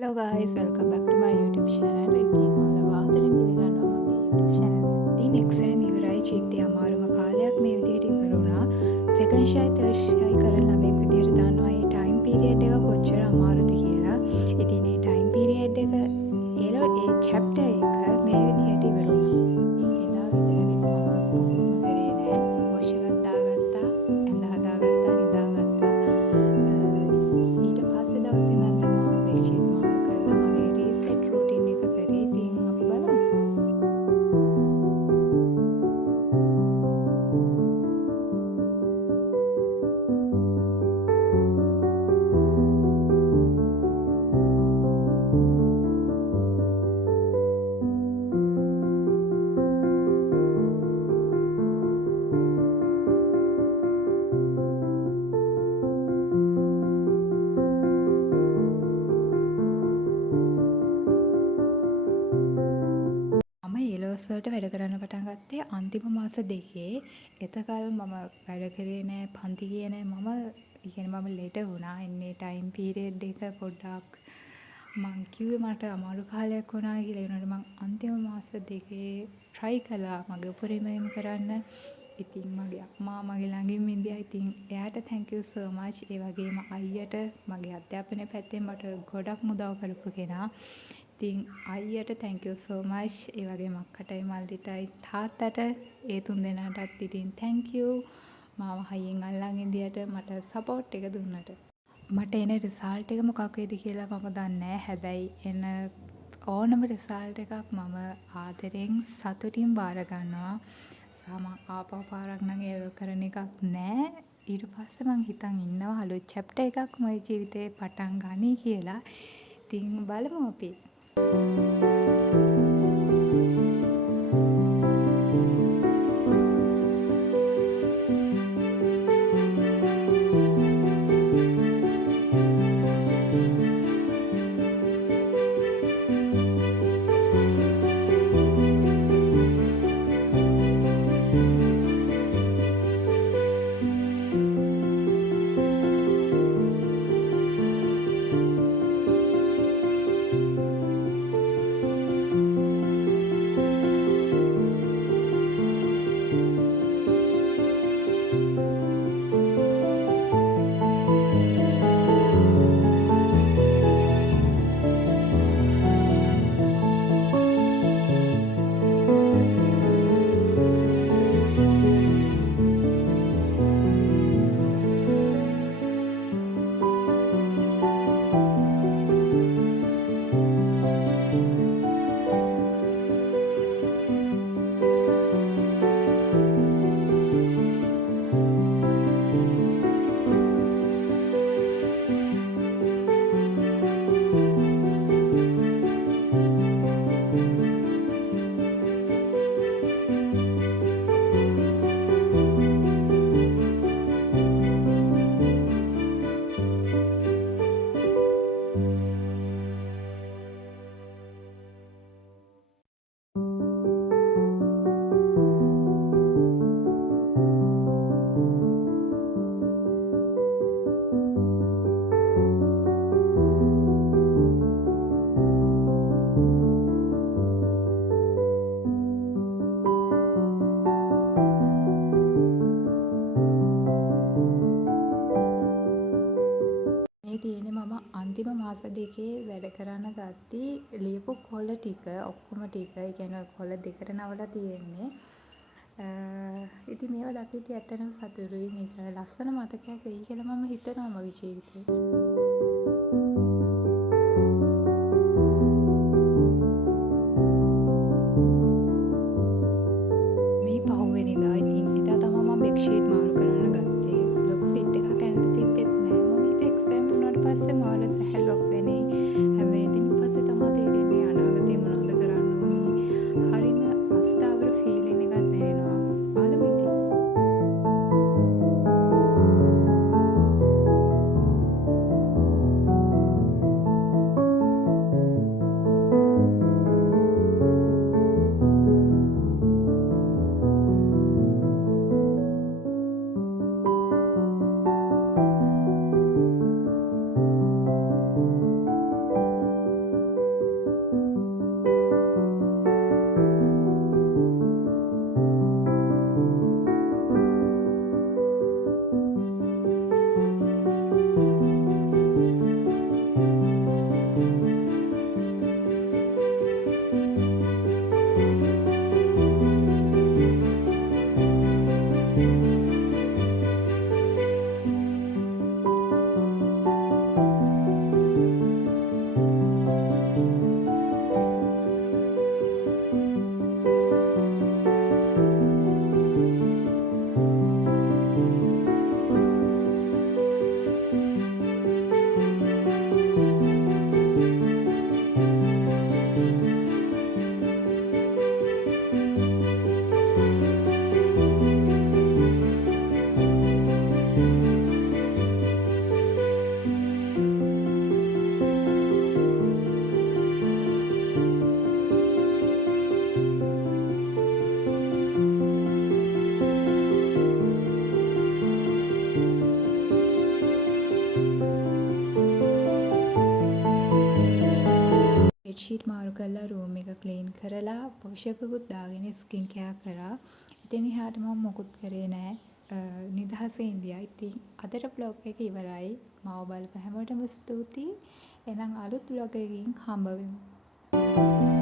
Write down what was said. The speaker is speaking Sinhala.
Hello guys, welcome back to my YouTube channel. ඉතින් ඔයාලව ආදරෙන් පිළිගන්නවා මගේ YouTube channel. ඉතින් exam ඉවරයි ජීවිතේ අමාරුම කාලයක් මේ විදිහට ඉවර වුණා. second shy third shy කරන ළමෙක් විදිහට දන්නවා මේ time period එක කොච්චර අමාරුද කියලා. ඉතින් මේ time period එක ඒ chapter එක මේ විදිහට ඉවර වුණා. ඉතින් එදා ගෙදර වෙත් මම මොකුත්ම කරේ නෑ. wash එකක් දාගත්තා, ඇඳ හදාගත්තා, නිදාගත්තා. ඊට පස්සේ දවසේ ඉඳන් තමයි bedsheet මාරු කරලා මගේ reset routine එක කරේ. ඉතින් අපි බලමු. මම ඒලෝස් වලට වැඩ කරන්න පටන් ගත්තේ අන්තිම මාස දෙකේ. එතකල් මම වැඩ කරේ නෑ, පන්ති ගියේ නෑ. මම ලෙඩ වුණා. එන්නේ ටයිම් පීරියඩ් එක පොඩ්ඩක් මං කිව්වේ මට අමාරු කාලයක් වුණා කියලා. ඒ වුණාට මං අන්තිම මාස දෙකේ try කළා මගේ උපරිමයෙන් කරන්න. ඉතින් මගේ අම්මා මගේ ළඟින්ම ඉඳියා. ඉතින් එයාට thank you so much. ඒ වගේම අයියට මගේ අධ්‍යාපනය පැත්තෙන් මට ගොඩක් මුදව් කරපු කෙනා. ඉතින් අයියට thank you so much. ඒ වගේම අක්කටයි මල්ලිටයි තාත්තට ඒ තුන් දෙනාටත් ඉතින් thank you. මාව හයියෙන් අල්ලන් ඉඳියට මට support එක දුන්නට. මට එන රිසල්ට් එක මොකක් වේද කියලා මම දන්නේ නැහැ. හැබැයි එන ඕනම රිසල්ට් එකක් මම ආදරෙන් සතුටින් බාර ගන්නවා. ආපහු පාරක් නම් එරර් කරන එකක් නැහැ. ඊට පස්සේ මං හිතන් ඉන්නවා අලුත් chapter එකක් මගේ ජීවිතේ පටන් ගනී කියලා. ඉතින් බලමු අපි. මේ තියෙන්නේ මම අන්තිම මාස දෙකේ වැඩ කරන්න ගත්තී ලියපු කොළ ටික ඔක්කොම ටික. ඒ කියන්නේ කොළ දෙකට නවලා තියෙන්නේ. ඉතින් මේවා දකිද්දි ඇත්තටම සතුටුයි. මේක ලස්සන මතකයක් වෙයි කියලා මම හිතනවා මගේ ජීවිතේ. මේ පහුවෙනිදා ඉතින් එදා තමයි මම bedsheet මාරු කරන්න ගත්තේ. ලොකු fit එකක් ඇඳ තිබ්බෙත් නෑ. මම හිතුවේ exam වුණාට පස්සේ මාර සැහැල්ලුවක් දැනෙයි. හැබැයි ඉතින් පස්සේ තමයි තේරෙන්නේ අනාගතේ මොනවද කරන්න ඕනේ. හරිම අස්ථාවර feeling එකක් දැනෙනවා. බලමු ඉතින්. බෙඩ්ෂීට් මාරු කරලා රූම් එක ක්ලීන් කරලා පොෂකකුත් දාගෙන ස්කින් කෙයා කරා. ඉතින් එහාට මම මොකුත් කරේ නෑ. නිදහසේ ඉඳියා. ඉතින් අදට බ්ලොග් එක ඉවරයි. මාව බලපු හැමෝටම ස්තුතියි. එහෙනම් අලුත් බ්ලොග් එකකින් හම්බ වෙමු.